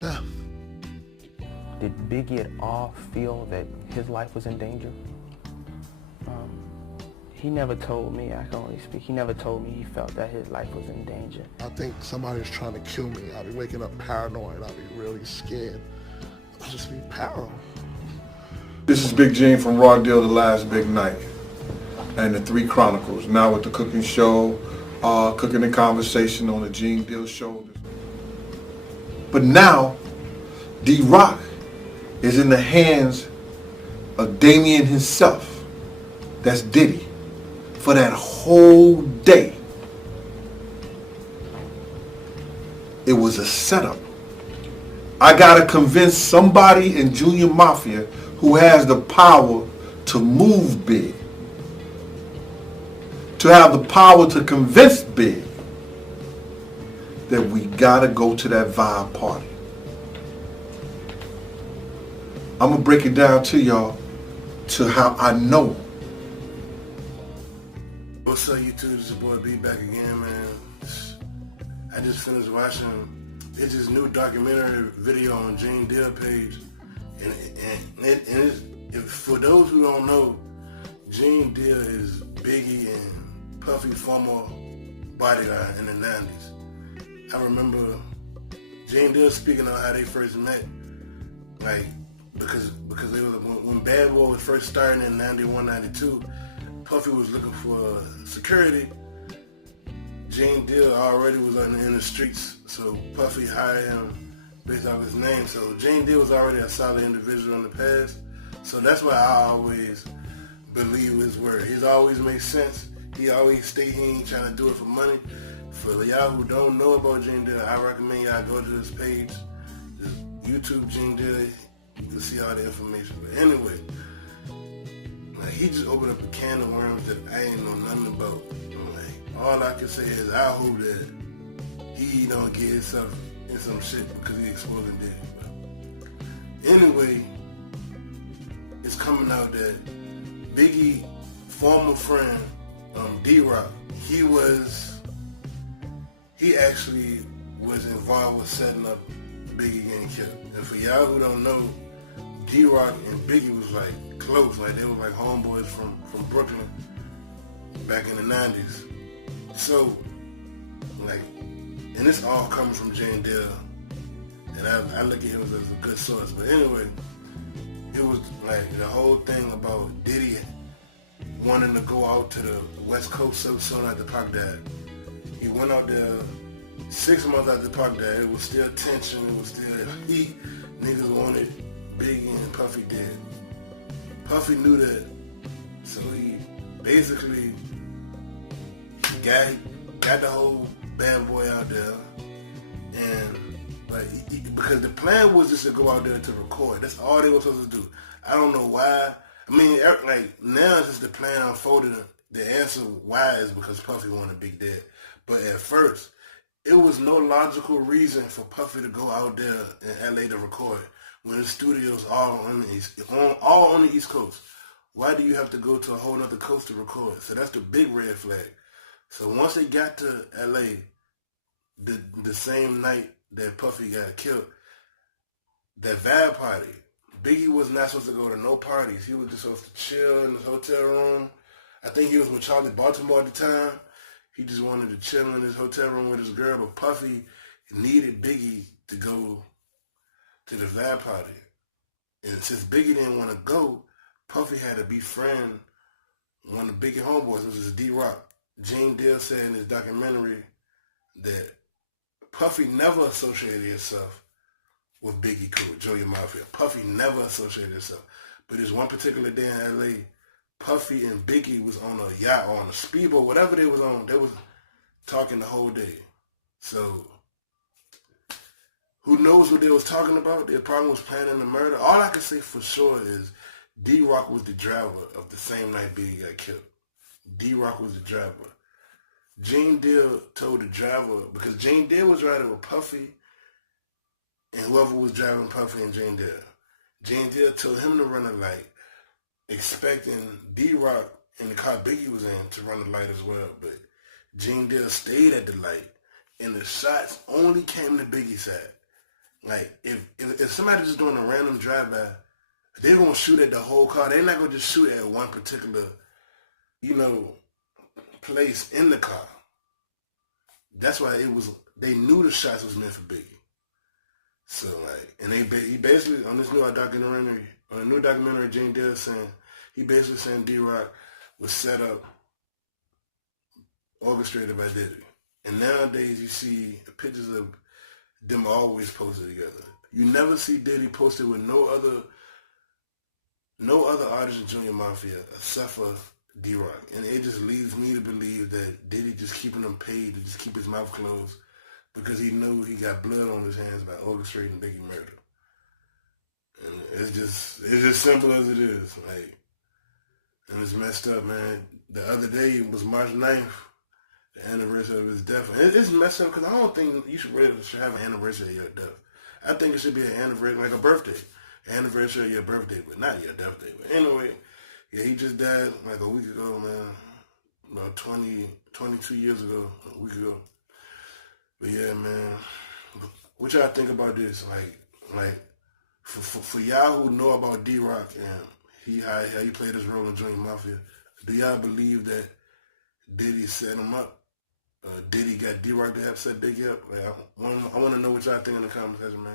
Yeah. Did Biggie at all feel that his life was in danger? He never told me, I can only speak, he never told me he felt that his life was in danger. I think somebody's trying to kill me. I'll be waking up paranoid. I'll be really scared. I'll just be paranoid. This is Big Gene from Raw Deal, The Last Big Night, and the Three Chronicles. Now with the cooking show, Cooking and Conversation on the Gene Deal Show. But now, D-ROC is in the hands of Damien himself. That's Diddy. For that whole day. It was a setup. I gotta convince somebody in Junior Mafia who has the power to move big, to have the power to convince big that we gotta go to that vibe party. I'm gonna break it down to y'all to how I know. What's up, YouTube? This is your boy B back again, man. I just finished watching this new documentary video on Gene Deal page, and for those who don't know, Gene Deal is Biggie and Puffy former bodyguard in the 90s. I remember Gene Deal speaking on how they first met, like because they was when Bad Boy was first starting in 91, 92. Puffy was looking for security. Gene Deal already was in the streets, so Puffy hired him based off his name. So Gene Deal was already a solid individual in the past. So that's why I always believe his word. He's always makes sense. He always stay he ain't trying to do it for money. For y'all who don't know about Gene Deal, I recommend y'all go to this page, this YouTube Gene Deal. You can see all the information. But anyway, like, he just opened up a can of worms that I ain't know nothing about. Like, all I can say is I hope that he don't get himself in some shit because he exposing Diddy. But anyway, it's coming out that Biggie, former friend, D-ROC, he actually was involved with setting up Biggie getting killed. And for y'all who don't know, D-ROC and Biggie was like close, like they were like homeboys from Brooklyn back in the 90s. So, like, and this all comes from Gene Deal, and I look at him as a good source. But anyway, it was like the whole thing about Diddy wanting to go out to the West Coast so soon after Pac died. He went out there 6 months after Pac died. It was still tension, it was still heat. Niggas wanted Biggie and Puffy dead. Puffy knew that, so he basically got the whole Bad Boy out there, and like because the plan was just to go out there to record. That's all they were supposed to do. I don't know why. I mean, like now it's just the plan unfolded. The answer why is because Puffy wanted Big Dead, but at first it was no logical reason for Puffy to go out there in LA to record when the studio's all on the East Coast. Why do you have to go to a whole other coast to record? So that's the big red flag. So once they got to LA, the same night that Puffy got killed, that vibe party, Biggie was not supposed to go to no parties. He was just supposed to chill in his hotel room. I think he was with Charlie Baltimore at the time. He just wanted to chill in his hotel room with his girl, but Puffy needed Biggie to go to the vibe party. And since Biggie didn't want to go, Puffy had to befriend one of the Biggie homeboys, which is D-ROC. Gene Deal said in his documentary that Puffy never associated himself with Biggie crew, Junior Mafia. Puffy never associated himself. But this one particular day in LA, Puffy and Biggie was on a yacht or on a speedboat, whatever they was on, they was talking the whole day. So, who knows what they was talking about? They probably was planning the murder. All I can say for sure is D-ROC was the driver of the same night Biggie got killed. D-ROC was the driver. Gene Deal told the driver, because Gene Deal was riding with Puffy and whoever was driving Puffy and Gene Deal. Gene Deal told him to run a light, expecting D-ROC and the car Biggie was in to run the light as well. But Gene Deal stayed at the light, and the shots only came to Biggie's side. Like, if somebody just doing a random drive-by, they're going to shoot at the whole car. They're not going to just shoot at one particular, place in the car. That's why they knew the shots was meant for Biggie. So, like, and he basically, on this new documentary, Gene Deal saying, he basically saying D-ROC was set up, orchestrated by Diddy. And nowadays you see pictures of them always posted together. You never see Diddy posted with no other artist in Junior Mafia except for D-ROC. And it just leads me to believe that Diddy just keeping him paid to just keep his mouth closed because he knew he got blood on his hands by orchestrating Biggie murder. And it's just simple as it is. Like, and it's messed up, man. The other day was March 9th, the anniversary of his death. And it's messed up because I don't think you should have an anniversary of your death. I think it should be an anniversary, like a birthday. Anniversary of your birthday, but not your death day. But anyway, yeah, he just died like a week ago, man. About 22 years ago, a week ago. But yeah, man, what y'all think about this? Like for y'all who know about D-ROC and how he played his role in Junior Mafia, do y'all believe that Diddy set him up? Diddy got D-ROC to have set Biggie up? Like, I want to know what y'all think in the comment section, man.